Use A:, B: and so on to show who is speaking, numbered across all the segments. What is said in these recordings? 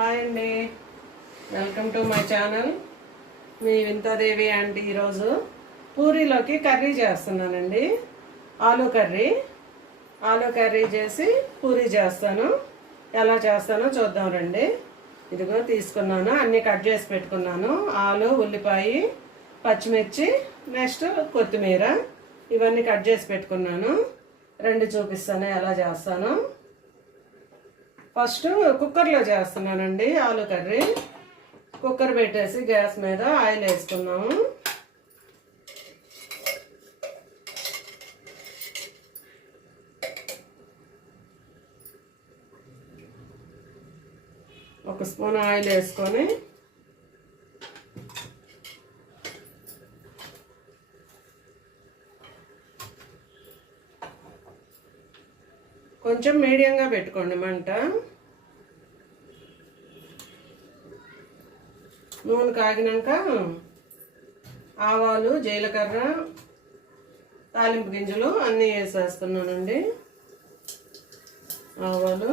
A: Hi అండి. Welcome to my channel మీ వింతాదేవి ఆంటీ ఈరోజు పూరీలోకి కర్రీ చేస్తున్నానండి. ఆలూ కర్రీ. ఆలూ కర్రీ చేసి పూరీ చేస్తాను. ఎలా చేస్తానో చూద్దాం రండి. ఇదిగో తీసుకున్నాను. అన్నీ కట్ చేసి పెట్టుకున్నాను. ఆలు ఉల్లిపాయ పచ్చిమిర్చి నెక్స్ట్ కొత్తిమీర. ఇవన్నీ కట్ చేసి పెట్టుకున్నాను. రెండు చూపిస్తాను ఎలా చేస్తాను. ఫస్ట్ కుక్కర్లో చేస్తున్నానండి ఆలు కర్రీ. కుక్కర్ పెట్టేసి గ్యాస్ మీద ఆయిల్ వేసుకున్నాము ఒక స్పూన్ ఆయిల్ వేసుకొని కొంచెం మీడియంగా పెట్టుకోండి మంట. నూనె కాగినాక ఆవాలు జీలకర్ర తాలింపు గింజలు అన్నీ వేసేస్తున్నానండి. ఆవాలు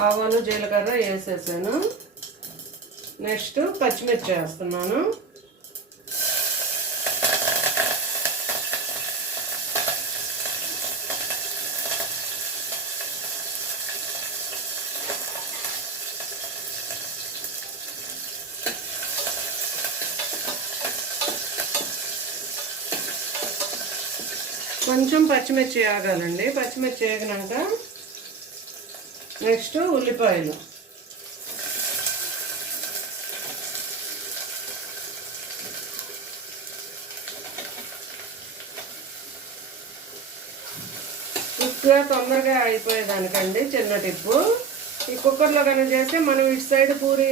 A: ఆవాలు జీలకర్ర వేసేసాను. నెక్స్ట్ పచ్చిమిర్చి వేస్తున్నాను. కొంచెం పచ్చిమిర్చి ఆగాలండి. పచ్చిమిర్చి వేగినాక నెక్స్ట్ ఉల్లిపాయలు. క్విక్గా తొందరగా అయిపోయేదానికండి చిన్న టిప్పు. ఈ కుక్కర్లో కనుక చేస్తే మనం ఇటు సైడ్ పూరి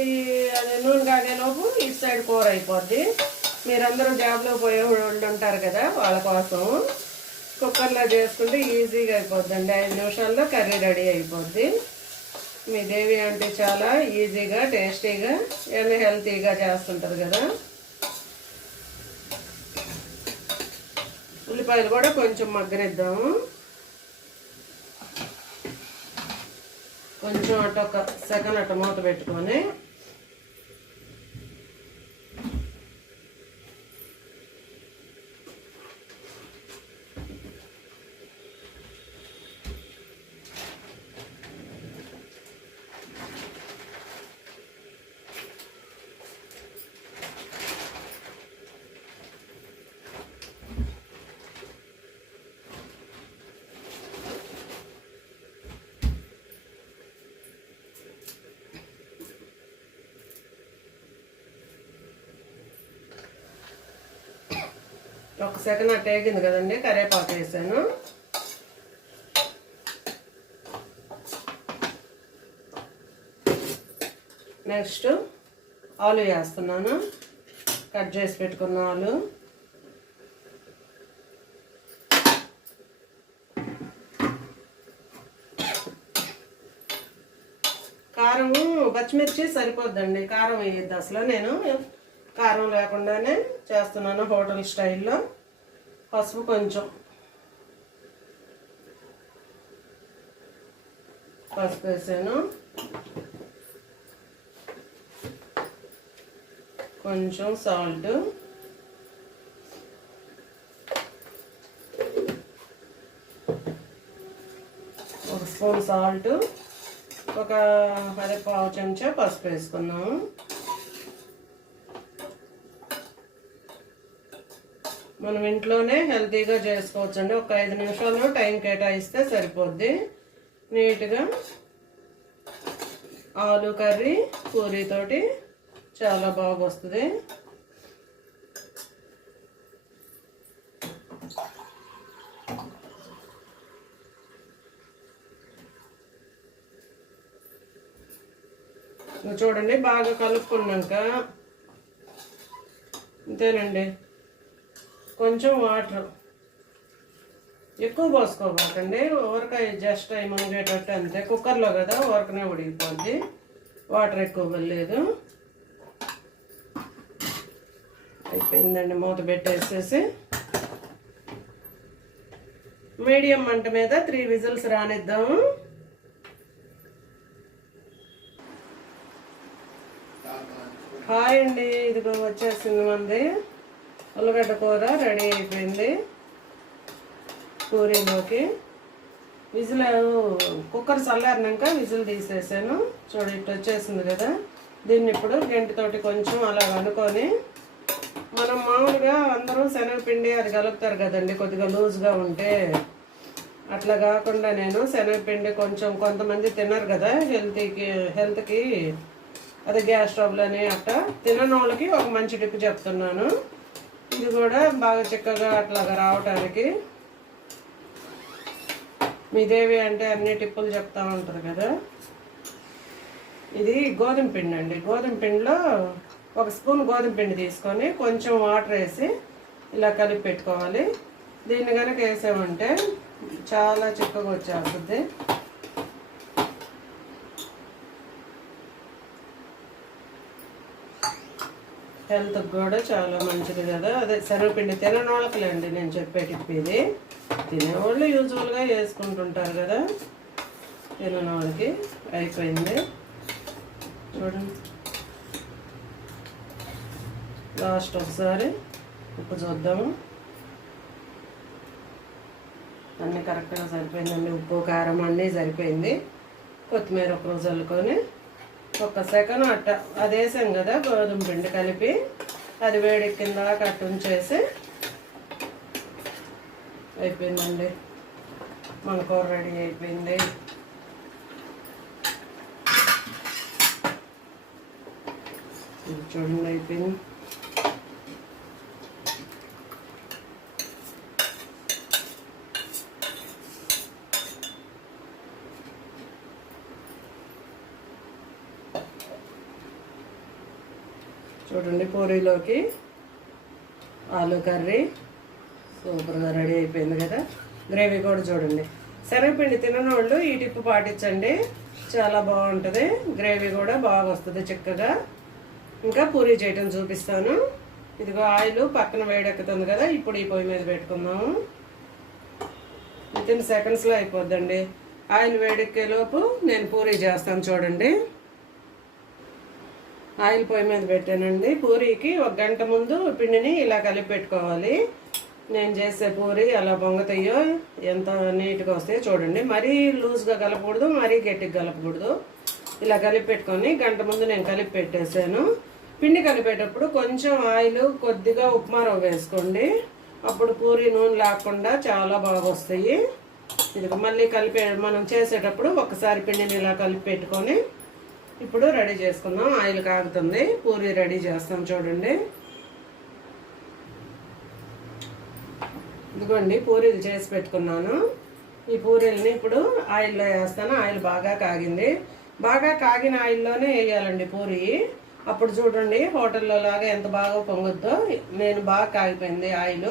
A: అదే నూనె కాగేలోపు ఇటు సైడ్ కూర అయిపోద్ది. మీరందరూ జాబ్లో పోయే వాళ్ళు ఉంటారు కదా వాళ్ళ కోసం. కుక్కర్లో చేసుకుంటే ఈజీగా అయిపోద్దండి. ఐదు నిమిషాల్లో కర్రీ రెడీ అయిపోద్ది. మీ దేవి అంటే చాలా ఈజీగా టేస్టీగా అండ్ హెల్తీగా చేస్తుంటారు కదా. ఉల్లిపాయలు కూడా కొంచెం మగ్గనిద్దాము. కొంచెం అటు ఒక సెకండ్ అటు మూత పెట్టుకొని ఒక సెకండ్ అట్టేగింది కదండి కరివేపాకు వేసాను. నెక్స్ట్ ఆలు వేస్తున్నాను. కట్ చేసి పెట్టుకున్న ఆలు. కారము పచ్చిమిర్చి సరిపోద్దండి. కారం వేయద్దు అసలు నేను. కారం లేకుండానే చేస్తున్నాను హోటల్ స్టైల్లో. పసుపు కొంచెం. పసుపు వేసాను. కొంచెం సాల్ట్ ఒక స్పూన్ సాల్ట్ ఒక అదే పావు చెంచా పసుపు వేసుకున్నాము మనం ఇంట్లోనే హెల్తీగా చేసుకోవచ్చు అండి ఒక ఐదు నిమిషాలు టైం కేటాయిస్తే సరిపోద్ది. నీట్గా ఆలు కర్రీ పూరీతోటి చాలా బాగా వస్తుంది చూడండి బాగా కలుపుకున్నాక అంతేనండి కొంచెం వాటర్. ఎక్కువ పోసుకోబోకండి ఊరకాయ జస్ట్ అయి మునిగేటట్టు అంతే. కుక్కర్లో కదా ఊరకనే ఉడిగిపోద్ది వాటర్ ఎక్కువ పడలేదు. అయిపోయిందండి. మూత పెట్టేసేసి. మీడియం మంట మీద త్రీ విజిల్స్ రానిద్దాము హాయ్ అండి. ఇదిగో వచ్చేసింది మంది. ఉల్లగడ్డ కూర రెడీ అయిపోయింది. పూరీలోకి విజిల్ కుక్కర్ చల్లారినాక విజిల్ తీసేసాను. చూడు ఇట్లా వచ్చేసింది కదా. దీన్ని ఇప్పుడు గంటితోటి కొంచెం అలా అనుకొని మనం మామూలుగా అందరూ శనగపిండి అది కలుపుతారు కదండి కొద్దిగా లూజ్గా ఉంటే. అట్లా కాకుండా నేను శనగపిండి కొంచెం కొంతమంది తినరు కదా హెల్తీకి హెల్త్కి. అదే గ్యాస్ ట్రబుల్ అని అట్ట. తినని వాళ్ళకి ఒక మంచి టిప్ చెప్తున్నాను. ఇది కూడా బాగా చక్కగా అట్లాగా రావటానికి. మీ దేవి అంటే అన్ని టిప్పులు చెప్తా ఉంటారు కదా. ఇది గోధుమ పిండి అండి. గోధుమ పిండిలో ఒక స్పూన్ గోధుమ పిండి తీసుకొని కొంచెం వాటర్ వేసి ఇలా కలిపి పెట్టుకోవాలి. దీన్ని కనుక వేసామంటే చాలా చిక్కగా వచ్చేస్తుంది. హెల్త్కి కూడా చాలా మంచిది కదా. అదే శనగపిండి తినని వాళ్ళకిలేండి నేను చెప్పే టిప్ ఇది తినేవాళ్ళు యూజువల్గా వేసుకుంటుంటారు కదా. తినని వాళ్ళకి అయిపోయింది. చూడండి. లాస్ట్ ఒకసారి ఉప్పు చూద్దాము. అన్నీ కరెక్ట్గా సరిపోయిందండి. ఉప్పు కారం అన్నీ సరిపోయింది. కొత్తిమీర ఒక రోజు చల్లుకొని ఒక సెకండ్ అట్ట. అదేసాం కదా గోధుమ పిండి కలిపి. అది వేడెక్కిన దాకా అట్టు ఉంచేసి. అయిపోయిందండి. మన కూర రెడీ అయిపోయింది. చూడండి అయిపోయింది. చూడండి పూరీలోకి ఆలు కర్రీ. సూపర్గా రెడీ అయిపోయింది కదా. గ్రేవీ కూడా చూడండి. శనగపిండి తిననోళ్ళు ఈ టిప్పు పాటించండి. చాలా బాగుంటుంది. గ్రేవీ కూడా బాగా వస్తుంది చిక్కగా. ఇంకా పూరీ చేయటం చూపిస్తాను. ఇదిగో ఆయిల్ పక్కన వేడెక్కుతుంది కదా ఇప్పుడు ఈ పొయ్యి మీద పెట్టుకుందాము. విత్ ఇన్ సెకండ్స్లో అయిపోద్దండి. ఆయిల్ వేడెక్కేలోపు నేను పూరీ చేస్తాను చూడండి. ఆయిల్ పొయ్యి మీద పెట్టానండి. పూరీకి ఒక గంట ముందు పిండిని ఇలా కలిపి పెట్టుకోవాలి. నేను చేసే పూరి అలా పొంగతాయో ఎంత నీట్గా వస్తాయో చూడండి. మరీ లూజ్గా కలపకూడదు మరీ గట్టిగా కలపకూడదు. ఇలా కలిపి పెట్టుకొని గంట ముందు నేను కలిపి పెట్టేశాను. పిండి కలిపేటప్పుడు కొంచెం ఆయిల్ కొద్దిగా ఉప్మా రవ్వ వేసుకోండి. అప్పుడు పూరి నూనె లేకుండా చాలా బాగా వస్తాయి. ఇది మళ్ళీ కలిపే మనం చేసేటప్పుడు ఒకసారి పిండిని ఇలా కలిపి పెట్టుకొని ఇప్పుడు రెడీ చేసుకుందాం. ఆయిల్ కాగుతుంది. పూరి రెడీ చేస్తాం చూడండి. ఇదిగోండి పూరీలు చేసి పెట్టుకున్నాను. ఈ పూరీలని ఇప్పుడు ఆయిల్లో వేస్తాను. ఆయిల్ బాగా కాగింది. బాగా కాగిన ఆయిల్లోనే వేయాలండి పూరి. అప్పుడు చూడండి హోటల్లో లాగా ఎంత బాగా పొంగుద్దో. నేను బాగా కాగిపోయింది ఆయిల్.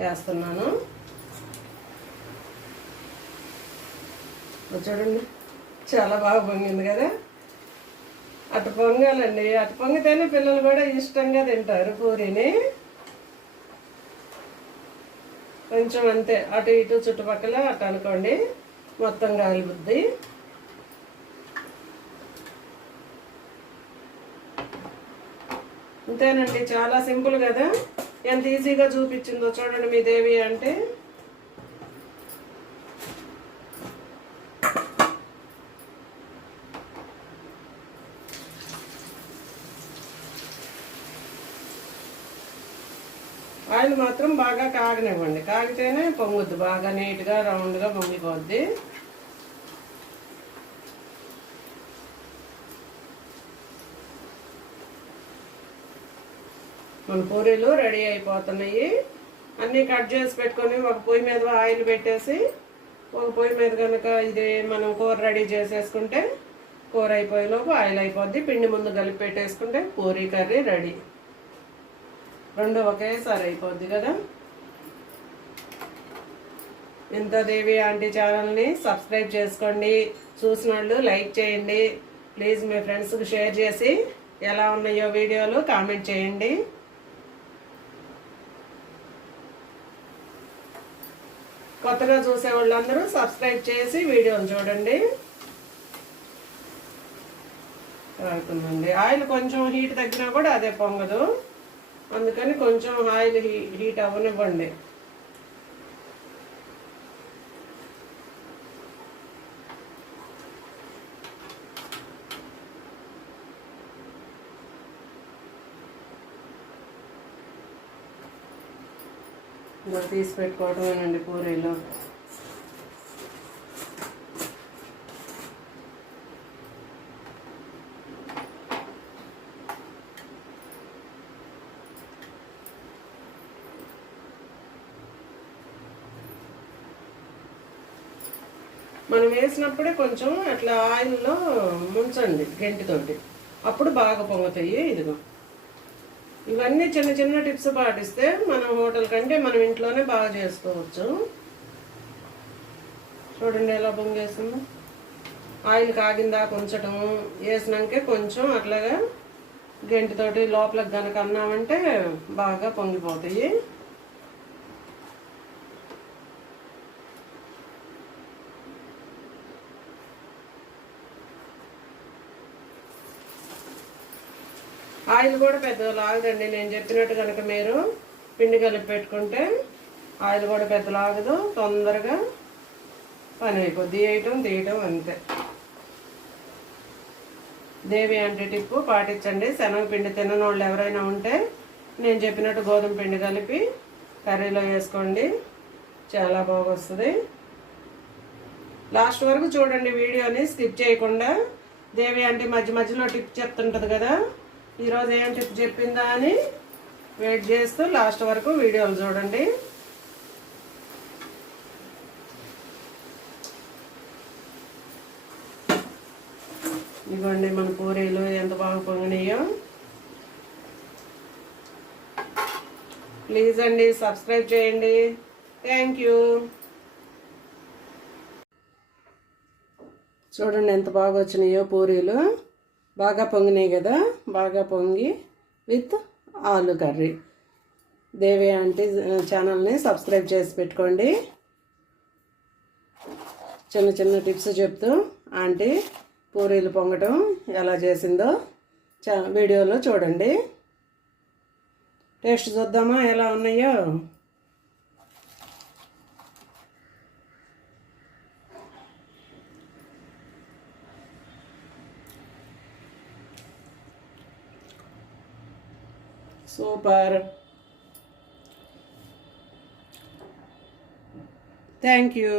A: వేస్తున్నాను. చూడండి చాలా బాగా పొంగింది కదా. అటు పొంగాలండి అటు పొంగితేనే పిల్లలు కూడా ఇష్టంగా తింటారు పూరిని. కొంచెం అంతే అటు ఇటు చుట్టుపక్కల అటు అనుకోండి మొత్తం కాలిబుద్ది అంతేనండి చాలా సింపుల్ కదా? ఎంత ఈజీగా చూపించిందో చూడండి మీ దేవి అంటే. ఆయిల్ మాత్రం బాగా కాగనివ్వండి. కాగితేనే పొంగుద్ది. బాగా నీట్గా రౌండ్గా పొంగిపోద్ది. మన పూరీలు రెడీ అయిపోతున్నాయి. అన్నీ కట్ చేసి పెట్టుకొని ఒక పొయ్యి మీద ఆయిల్ పెట్టేసి ఒక పొయ్యి మీద కనుక ఇది మనం కూర రెడీ చేసేసుకుంటే కూర అయిపోయేలోపు ఆయిల్ అయిపోద్ది. పిండి ముందు కలిపి పెట్టేసుకుంటే పూరీ కర్రీ రెడీ. రెండు ఒకేసారి అయిపోద్ది కదా? ఇంత దేవి ఆంటీ ఛానల్ని సబ్స్క్రైబ్ చేసుకోండి. చూసిన వాళ్ళు లైక్ చేయండి. ప్లీజ్ మీ ఫ్రెండ్స్కి షేర్ చేసి ఎలా ఉన్నాయో వీడియోలు కామెంట్ చేయండి. కొత్తగా చూసే వాళ్ళందరూ సబ్స్క్రైబ్ చేసి వీడియోని చూడండి. అవుతుందండి ఆయిల్ కొంచెం హీట్ తగ్గినా కూడా అదే పొంగదు. అందుకని కొంచెం ఆయిల్ హీ హీట్ అవ్వనివ్వండి. ఇలా తీసి పెట్టుకోవటమేనండి పూరీలో మనం వేసినప్పుడే కొంచెం అట్లా ఆయిల్లో ముంచండి గంటితోటి. అప్పుడు బాగా పొంగుతాయి ఇదిగో. ఇవన్నీ చిన్న చిన్న టిప్స్ పాటిస్తే మనం హోటల్ కంటే మనం ఇంట్లోనే బాగా చేసుకోవచ్చు. చూడండి ఎలా పొంగేసింది. ఆయిల్ కాగిందా ఉంచటం వేసినాకే కొంచెం అట్లాగా గంటితోటి లోపలికి కనుక అన్నామంటే బాగా పొంగిపోతాయి. ఆయిల్ కూడా పెద్ద లాగదండి. నేను చెప్పినట్టు కనుక మీరు పిండి కలిపి పెట్టుకుంటే ఆయిల్ కూడా పెద్ద లాగదు. తొందరగా పని అయిపోద్ది. తీయటం తీయటం అంతే. దేవి అంటే టిప్పు పాటించండి. శనగపిండి తినని వాళ్ళు ఎవరైనా ఉంటే నేను చెప్పినట్టు గోధుమ పిండి కలిపి కర్రీలో వేసుకోండి. చాలా బాగొస్తుంది. లాస్ట్ వరకు చూడండి వీడియోని. స్కిప్ చేయకుండా దేవి అంటే మధ్య మధ్యలో టిప్ చెప్తుంటుంది కదా. ఈరోజు ఏం టిప్ చెప్పిందా అని వెయిట్ చేస్తూ లాస్ట్ వరకు వీడియోలు చూడండి. ఇవ్వండి మన పూరీలు ఎంత బాగా పొంగినాయో. ప్లీజ్ అండి సబ్స్క్రైబ్ చేయండి. థ్యాంక్ యూ చూడండి ఎంత బాగా వచ్చినాయో పూరీలు. బాగా పొంగినాయి కదా బాగా పొంగి with aloo curry. Devi aunty ఛానల్ని సబ్స్క్రైబ్ చేసి పెట్టుకోండి. చిన్న చిన్న టిప్స్ చెప్తూ ఆంటీ పూరీలు పొంగటం ఎలా చేసిందో చా వీడియోలో చూడండి. టేస్ట్ చూద్దామా ఎలా ఉన్నాయో? Super thank you